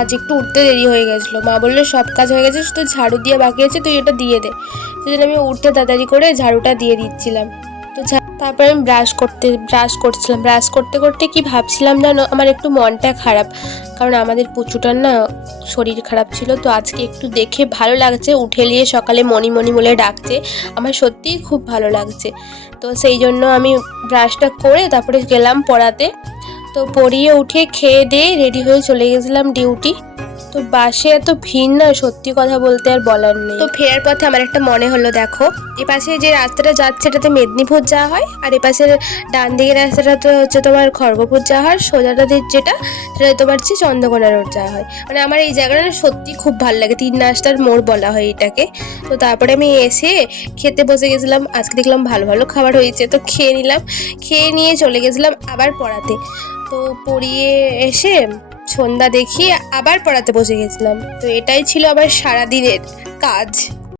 আজ একটু উঠতে দেরি হয়ে গেছিলো। মা বললো সব কাজ হয়ে গেছে, শুধু ঝাড়ু দিয়ে বাকি আছে, তুই এটা দিয়ে দে। সেই জন্য আমি উঠতে তাড়াতাড়ি করে ঝাড়ুটা দিয়ে দিচ্ছিলাম। তো তারপরে আমি ব্রাশ করছিলাম। ব্রাশ করতে করতে কি ভাবছিলাম জানো, আমার একটু মনটা খারাপ, কারণ আমাদের পুচুটার না শরীর খারাপ ছিল। তো আজকে একটু দেখে ভালো লাগছে, উঠে নিয়ে সকালে মনি মনি বলে ডাকছে, আমার সত্যিই খুব ভালো লাগছে। তো সেই জন্য আমি ব্রাশটা করে তারপরে গেলাম পড়াতে। তো পড়িয়ে উঠে খেয়ে দিয়ে রেডি হয়ে চলে গেছিলাম ডিউটি। তো বাসে এত ভিড় না, সত্যি কথা বলতে আর বলার নেই। তো ফেরার পথে আমার একটা মনে হলো, দেখো এপাশে যে রাস্তাটা যাচ্ছে এটাতে মেদিনীপুর যাওয়া হয়, আর এপাশের ডান দিকের রাস্তাটা তো হচ্ছে তোমার খড়গপুর যাওয়া হয়, সোজাটা যেটা সেটা তোমার হচ্ছে চন্দ্রকোনা রোড যাওয়া হয়। মানে আমার এই জায়গাটা সত্যি খুব ভালো লাগে, 3 রাস্তার মোড় বলা হয় এটাকে। তো তারপরে আমি এসে খেতে বসে গেছিলাম। আজকে দেখলাম ভালো ভালো খাবার হয়েছে, তো খেয়ে নিলাম। খেয়ে নিয়ে চলে গেছিলাম আবার পড়াতে। তো পড়িয়ে এসে সন্ধ্যা দেখিয়ে আবার পড়াতে বসে গেছিলাম। তো এটাই ছিল আমার সারাদিনের কাজ।